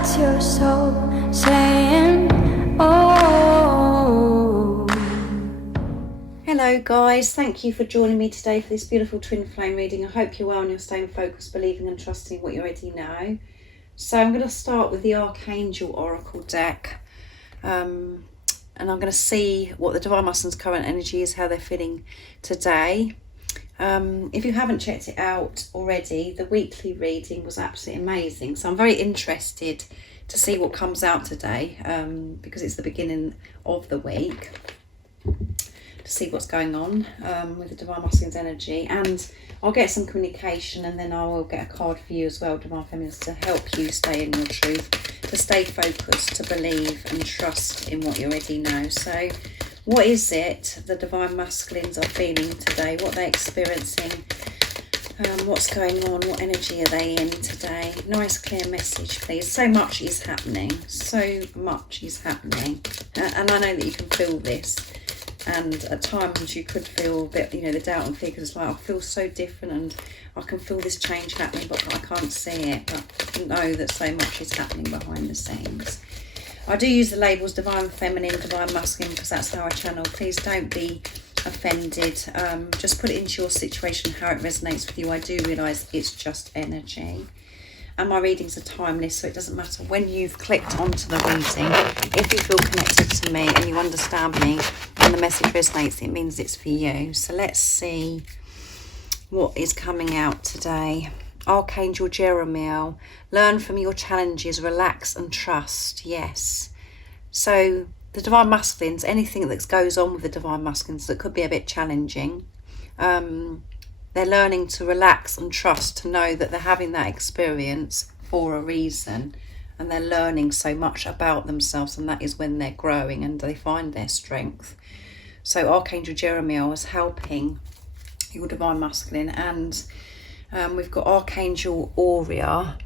That's your soul saying, oh. Hello guys, thank you for joining me today for this beautiful twin flame reading. I hope you're well and you're staying focused, believing and trusting what you already know. So I'm going to start with the Archangel Oracle deck. And I'm going to see what the Divine Masculine's current energy is, how they're feeling today. If you haven't checked it out already, the weekly reading was absolutely amazing. So I'm very interested to see what comes out today, because it's the beginning of the week, to see what's going on with the Divine Masculine's energy. And I'll get some communication, and then I will get a card for you as well, Divine Feminines, to help you stay in your truth, to stay focused, to believe and trust in what you already know. So what is it the Divine Masculines are feeling today? What they're experiencing? What's going on? What energy are they in today? Nice clear message, please. So much is happening. So much is happening. And I know that you can feel this. And at times you could feel a bit, you know, the doubt and fear, because it's like, I feel so different and I can feel this change happening, but I can't see it. But I know that so much is happening behind the scenes. I do use the labels Divine Feminine, Divine Masculine, because that's how I channel. Please don't be offended. Just put it into your situation, how it resonates with you. I do realise it's just energy. And my readings are timeless, so it doesn't matter when you've clicked onto the reading. If you feel connected to me and you understand me and the message resonates, it means it's for you. So let's see what is coming out today. Archangel Jeremiel, learn from your challenges, relax and trust. Yes. So the Divine Masculines, anything that goes on with the Divine Masculines that could be a bit challenging, they're learning to relax and trust, to know that they're having that experience for a reason, and they're learning so much about themselves, and that is when they're growing and they find their strength. So Archangel Jeremiel is helping your Divine Masculine, and we've got Archangel Aurea,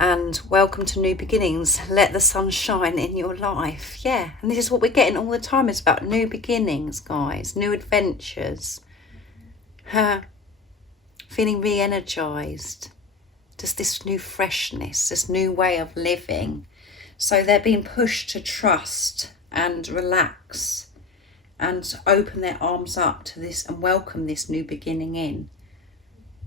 and welcome to new beginnings. Let the sun shine in your life. Yeah, and this is what we're getting all the time. It's about new beginnings, guys, new adventures. Feeling re-energized, just this new freshness, this new way of living. So they're being pushed to trust and relax and open their arms up to this and welcome this new beginning in.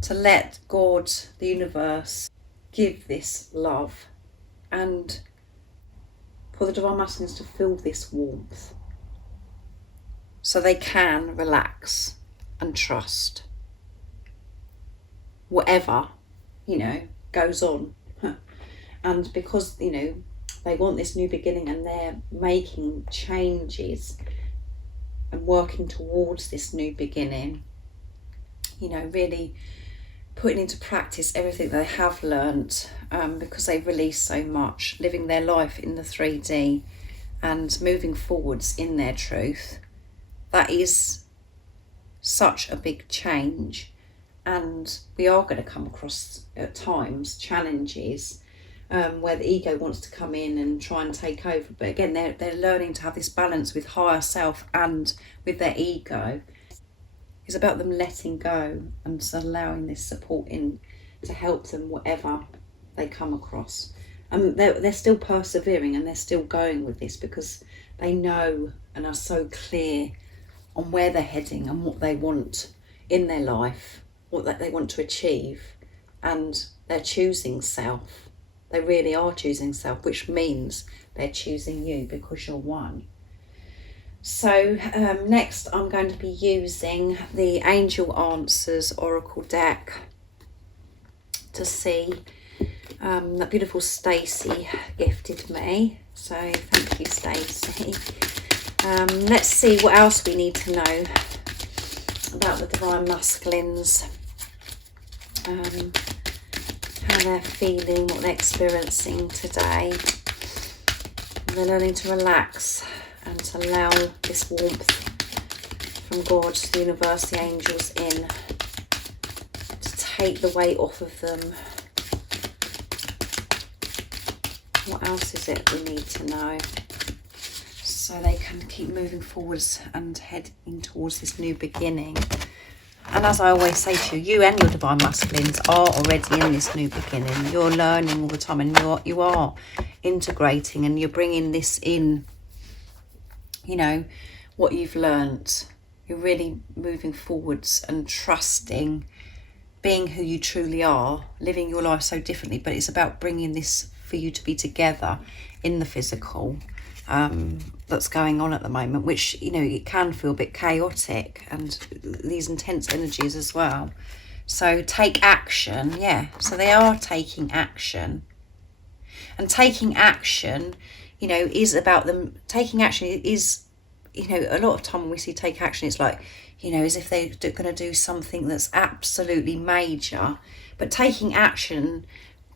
To let God, the universe, give this love, and for the Divine Masculines to feel this warmth so they can relax and trust whatever, you know, goes on. And because, you know, they want this new beginning and they're making changes and working towards this new beginning, you know, really putting into practice everything they have learnt, because they've released so much, living their life in the 3D and moving forwards in their truth. That is such a big change, and we are going to come across at times challenges where the ego wants to come in and try and take over, but again they're learning to have this balance with higher self and with their ego. It's about them letting go and allowing this support in to help them whatever they come across. And they're still persevering and they're still going with this because they know and are so clear on where they're heading and what they want in their life, what they want to achieve. And they're choosing self. They really are choosing self, which means they're choosing you because you're one. So next I'm going to be using the Angel Answers Oracle deck to see that beautiful Stacey gifted me. So thank you, Stacey. Let's see what else we need to know about the Divine Masculines, how they're feeling, what they're experiencing today. They're learning to relax and to allow this warmth from God, the universe, the angels in, to take the weight off of them. What else is it we need to know so they can keep moving forwards and heading towards this new beginning? And as I always say to you, you and your Divine Masculines are already in this new beginning. You're learning all the time, and you are integrating, and you're bringing this in, you know, what you've learnt. You're really moving forwards and trusting, being who you truly are, living your life so differently, but it's about bringing this for you to be together in the physical that's going on at the moment, which, you know, it can feel a bit chaotic, and these intense energies as well. So take action. Yeah, so they are taking action, and taking action, you know, is about them taking action. It is, you know, a lot of time when we see take action, it's like, you know, as if they're going to do something that's absolutely major. But taking action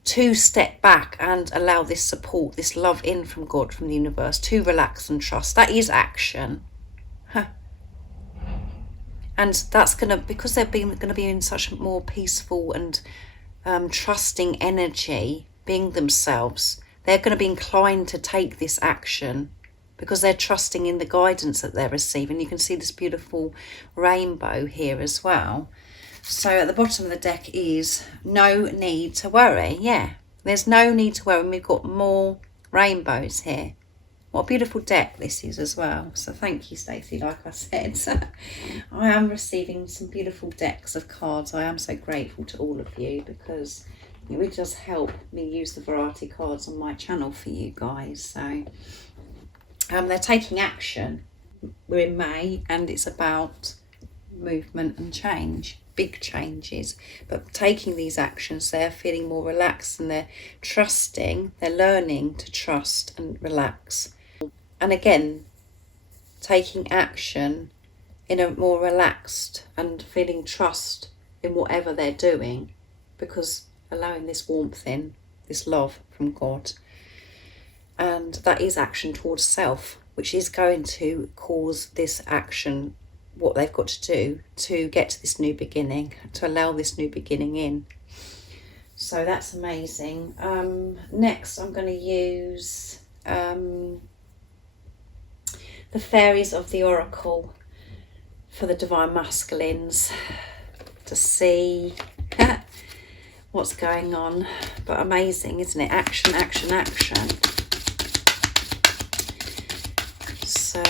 to step back and allow this support, this love in from God, from the universe, to relax and trust, that is action. And that's going to, because they're going to be in such a more peaceful and trusting energy, being themselves, they're going to be inclined to take this action, because they're trusting in the guidance that they're receiving. You can see this beautiful rainbow here as well. So at the bottom of the deck is no need to worry. Yeah, there's no need to worry. And we've got more rainbows here. What a beautiful deck this is as well. So thank you, Stacey. Like I said, I am receiving some beautiful decks of cards. I am so grateful to all of you, because it really does help me use the variety cards on my channel for you guys. So they're taking action. We're in May, and it's about movement and change, big changes. But taking these actions, they're feeling more relaxed, and they're trusting, they're learning to trust and relax. And again, taking action in a more relaxed and feeling trust in whatever they're doing, because allowing this warmth in, this love from God. And that is action towards self, which is going to cause this action, what they've got to do to get to this new beginning, to allow this new beginning in. So that's amazing. Next, I'm going to use the fairies of the oracle for the divine masculines to see what's going on. But amazing, isn't it? Action, action, action. So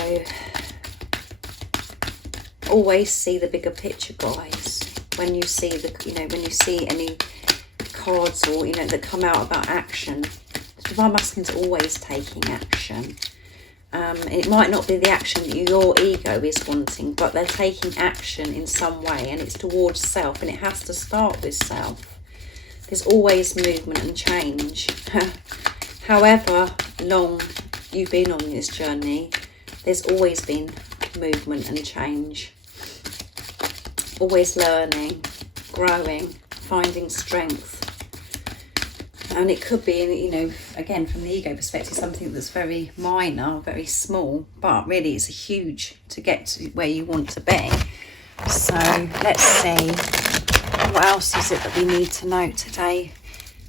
always see the bigger picture, guys. When you see the, you know, when you see any cards or, you know, that come out about action, the divine masculines are always taking action. It might not be the action that your ego is wanting, but they're taking action in some way, and it's towards self, and it has to start with self. There's always movement and change. However long you've been on this journey, there's always been movement and change. Always learning, growing, finding strength. And it could be, you know, again, from the ego perspective, something that's very minor, very small, but really it's huge to get to where you want to be. So let's see, what else is it that we need to know today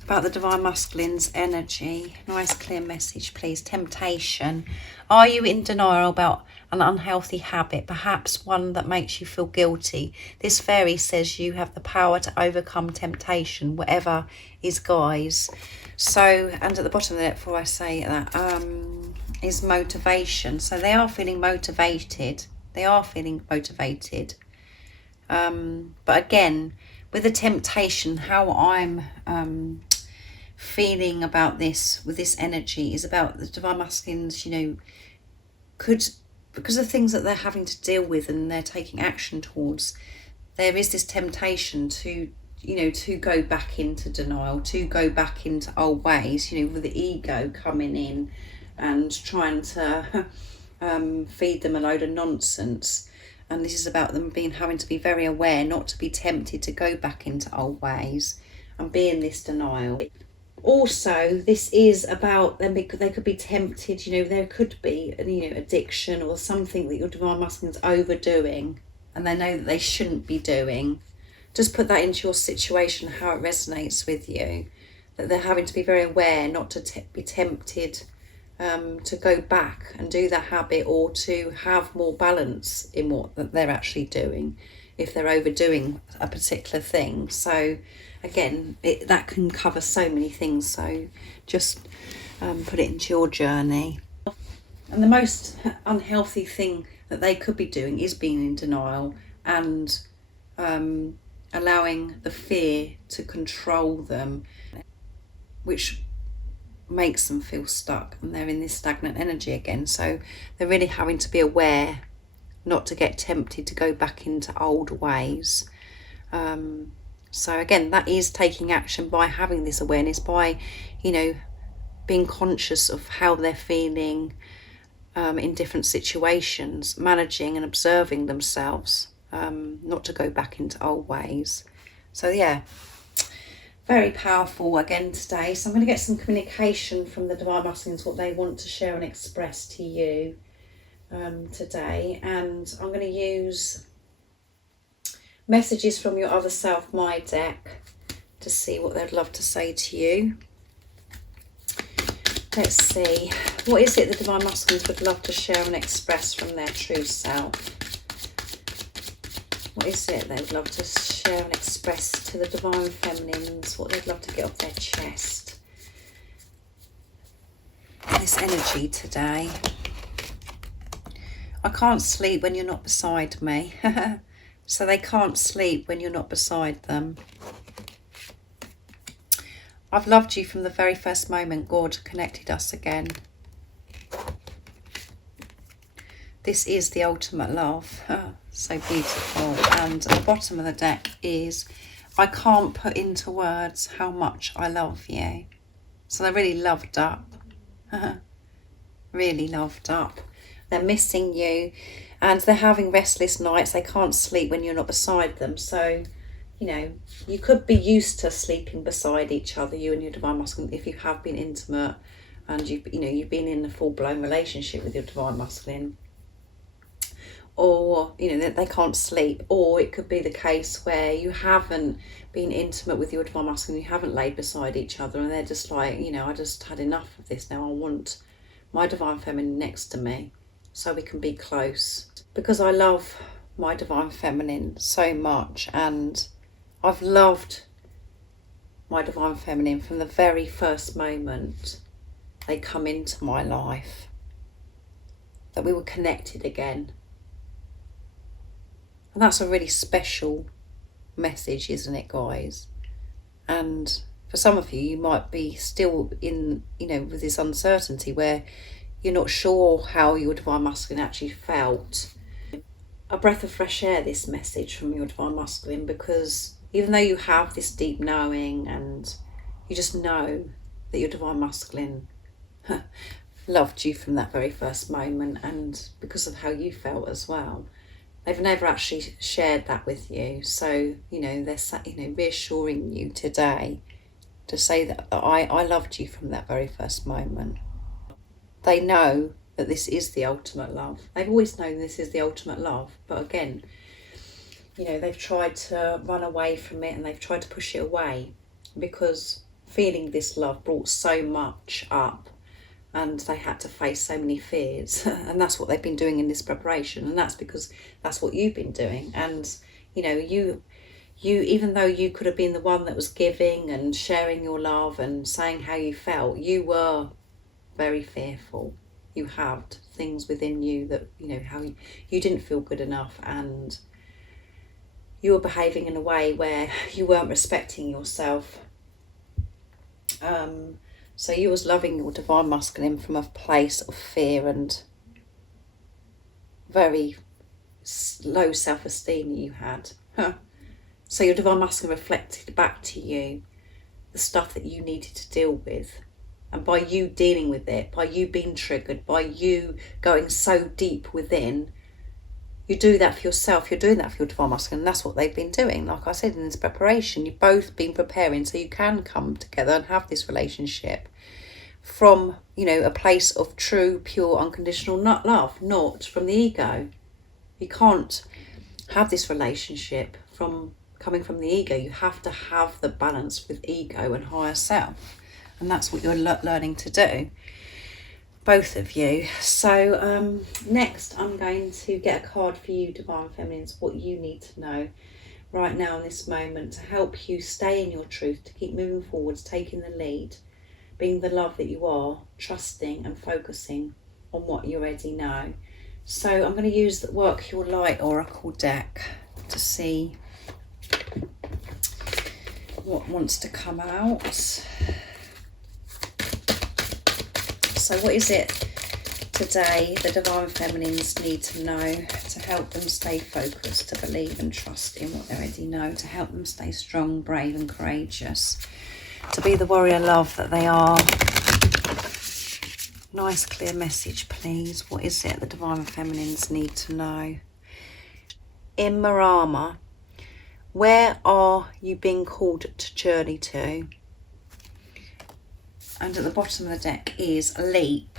about the divine masculine's energy? Nice clear message, please. Temptation. Are you in denial about an unhealthy habit, perhaps one that makes you feel guilty? This fairy says you have the power to overcome temptation, whatever is, guys. So, and at the bottom of the deck, before I say that, is motivation. So they are feeling motivated. They are feeling motivated. But again, with the temptation, how I'm feeling about this, with this energy, is about the divine masculines, you know, could, because of things that they're having to deal with and they're taking action towards, there is this temptation to, you know, to go back into denial, to go back into old ways, you know, with the ego coming in and trying to feed them a load of nonsense. And this is about them having to be very aware not to be tempted to go back into old ways and be in this denial. Also, this is about them, because they could be tempted, you know, there could be, you know, addiction or something that your divine masculine is overdoing and they know that they shouldn't be doing. Just put that into your situation, how it resonates with you, that they're having to be very aware not to be tempted to go back and do that habit, or to have more balance in what that they're actually doing if they're overdoing a particular thing. So again, that can cover so many things. So just put it into your journey. And the most unhealthy thing that they could be doing is being in denial and allowing the fear to control them, which makes them feel stuck, and they're in this stagnant energy again. So they're really having to be aware not to get tempted to go back into old ways. So again, that is taking action by having this awareness, by, you know, being conscious of how they're feeling in different situations, managing and observing themselves, not to go back into old ways. So yeah, very powerful again today. So I'm going to get some communication from the Divine Masculines, what they want to share and express to you today. And I'm going to use messages from your other self, my deck, to see what they'd love to say to you. Let's see, what is it the Divine Masculines would love to share and express from their true self? What is it they would love to share and express to the Divine Feminines? What they'd love to get off their chest? This energy today. I can't sleep when you're not beside me. So they can't sleep when you're not beside them. I've loved you from the very first moment God connected us again. This is the ultimate love. So beautiful. And at the bottom of the deck is, I can't put into words how much I love you. So they're really loved up. Really loved up. They're missing you, and they're having restless nights. They can't sleep when you're not beside them. So, you know, you could be used to sleeping beside each other, you and your Divine Masculine, if you have been intimate and you've been in a full-blown relationship with your Divine Masculine. Or, you know, they can't sleep. Or it could be the case where you haven't been intimate with your Divine Masculine, you haven't laid beside each other, and they're just like, you know, I just had enough of this now. I want my Divine Feminine next to me so we can be close. Because I love my Divine Feminine so much, and I've loved my Divine Feminine from the very first moment they come into my life, that we were connected again. And that's a really special message, isn't it, guys? And for some of you, you might be still in, you know, with this uncertainty where you're not sure how your Divine Masculine actually felt. A breath of fresh air, this message from your Divine Masculine, because even though you have this deep knowing and you just know that your Divine Masculine loved you from that very first moment, and because of how you felt as well, they've never actually shared that with you. So, you know, they're, you know, reassuring you today to say that I loved you from that very first moment. They know that this is the ultimate love. They've always known this is the ultimate love. But again, you know, they've tried to run away from it and they've tried to push it away because feeling this love brought so much up and they had to face so many fears. And that's what they've been doing in this preparation. And that's because that's what you've been doing. And, you know, you even though you could have been the one that was giving and sharing your love and saying how you felt, you were very fearful. You had things within you that, you know, how you didn't feel good enough, and you were behaving in a way where you weren't respecting yourself. So you was loving your Divine Masculine from a place of fear and very low self-esteem that you had. So your Divine Masculine reflected back to you the stuff that you needed to deal with. And by you dealing with it, by you being triggered, by you going so deep within, you do that for yourself, you're doing that for your Divine Masculine, and that's what they've been doing. Like I said, in this preparation, you've both been preparing so you can come together and have this relationship from, you know, a place of true, pure, unconditional love, not from the ego. You can't have this relationship from coming from the ego. You have to have the balance with ego and higher self. And that's what you're learning to do, both of you. So next I'm going to get a card for you, Divine Feminines, what you need to know right now in this moment to help you stay in your truth, to keep moving forwards, taking the lead. being the love that you are, trusting and focusing on what you already know. So I'm going to use the Work Your Light Oracle deck to see what wants to come out. So what is it today the Divine Feminines need to know to help them stay focused, to believe and trust in what they already know, to help them stay strong, brave and courageous, to be the warrior love that they are? Nice clear message, please. What is it the Divine Feminines need to know? In Marama, where are you being called to journey to? And at the bottom of the deck is a leap.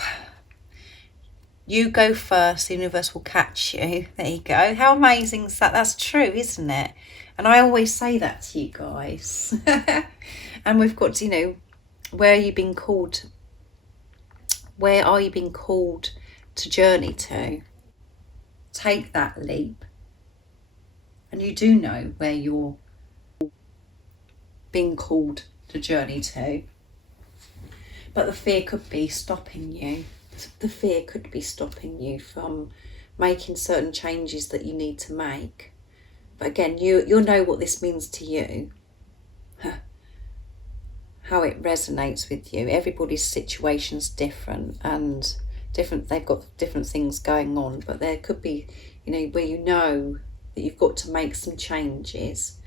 You go first, the universe will catch you. There you go. How amazing is that? That's true, isn't it? And I always say that to you guys. And we've got to, you know, where are you being called? Where are you being called to journey to? Take that leap. And you do know where you're being called to journey to. But the fear could be stopping you. The fear could be stopping you from making certain changes that you need to make. But again, you'll know what this means to you. How it resonates with you. Everybody's situation's different and different. They've got different things going on. But there could be, you know, where you know that you've got to make some changes,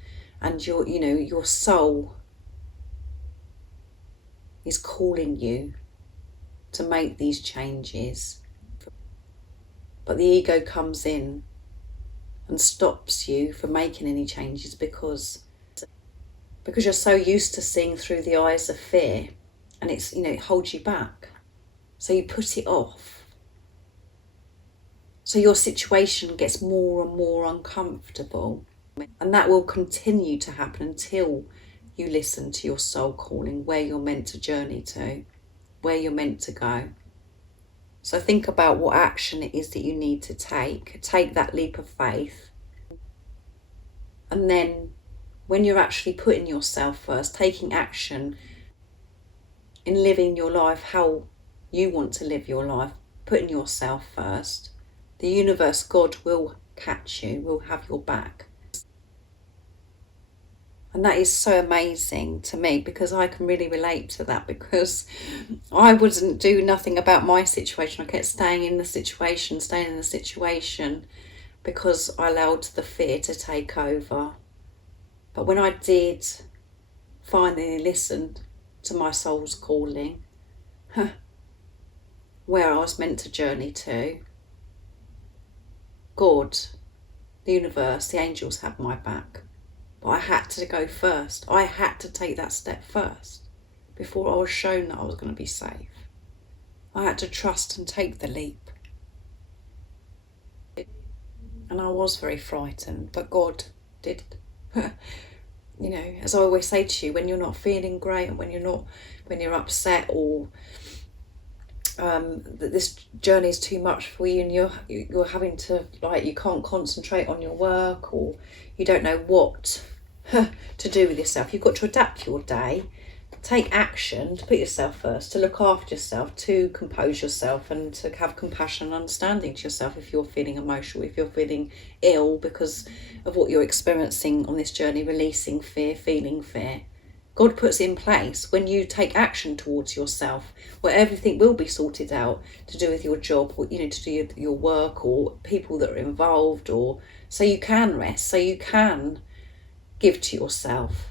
and your soul is calling you to make these changes. But the ego comes in and stops you from making any changes because you're so used to seeing through the eyes of fear, and it's, you know, it holds you back. So you put it off. So your situation gets more and more uncomfortable, and that will continue to happen until you listen to your soul calling, where you're meant to journey to, where you're meant to go. So think about what action it is that you need to take. Take that leap of faith. And then when you're actually putting yourself first, taking action in living your life how you want to live your life, putting yourself first, the universe, God, will catch you, will have your back. And that is so amazing to me, because I can really relate to that, because I wouldn't do nothing about my situation. I kept staying in the situation because I allowed the fear to take over. But when I did finally listen to my soul's calling, where I was meant to journey to, God, the universe, the angels had my back. But I had to go first. I had to take that step first before I was shown that I was going to be safe. I had to trust and take the leap. And I was very frightened, but God did. You know, as I always say to you, when you're not feeling great, and when you're upset, or that this journey is too much for you, and you're having to, like, you can't concentrate on your work, or you don't know what to do with yourself, you've got to adapt your day, take action, to put yourself first, to look after yourself, to compose yourself, and to have compassion and understanding to yourself if you're feeling emotional, if you're feeling ill because of what you're experiencing on this journey, releasing fear, feeling fear. God puts in place when you take action towards yourself, where everything will be sorted out to do with your job, or, you know, to do your work, or people that are involved, or so you can rest, so you can give to yourself.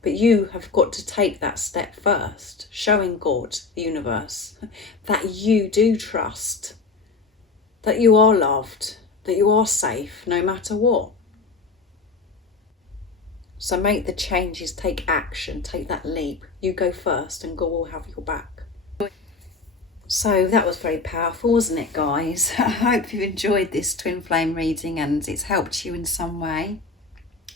But you have got to take that step first, showing God, the universe, that you do trust, that you are loved, that you are safe no matter what. So make the changes, take action, take that leap. You go first and God will have your back. So that was very powerful, wasn't it, guys? I hope you've enjoyed this twin flame reading and it's helped you in some way.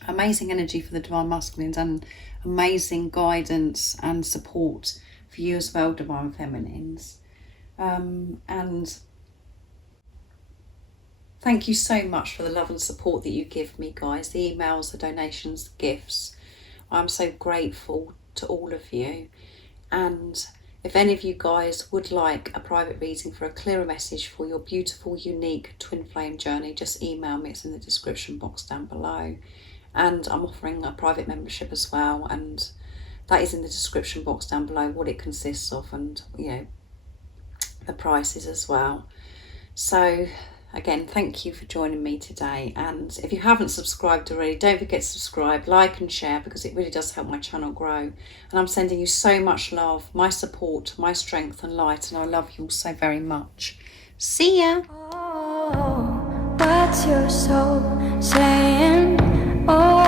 Amazing energy for the Divine Masculines, and amazing guidance and support for you as well, Divine Feminines. And thank you so much for the love and support that you give me, guys. The emails, the donations, the gifts. I'm so grateful to all of you. And If any of you guys would like a private reading for a clearer message for your beautiful, unique twin flame journey, just email me. It's in the description box down below. And I'm offering a private membership as well, and that is in the description box down below, what it consists of, and the prices as well. So again, thank you for joining me today, and if you haven't subscribed already, don't forget to subscribe, like and share, because it really does help my channel grow. And I'm sending you so much love, my support, my strength and light, and I love you all so very much. See ya. Oh, what's your soul saying? Oh.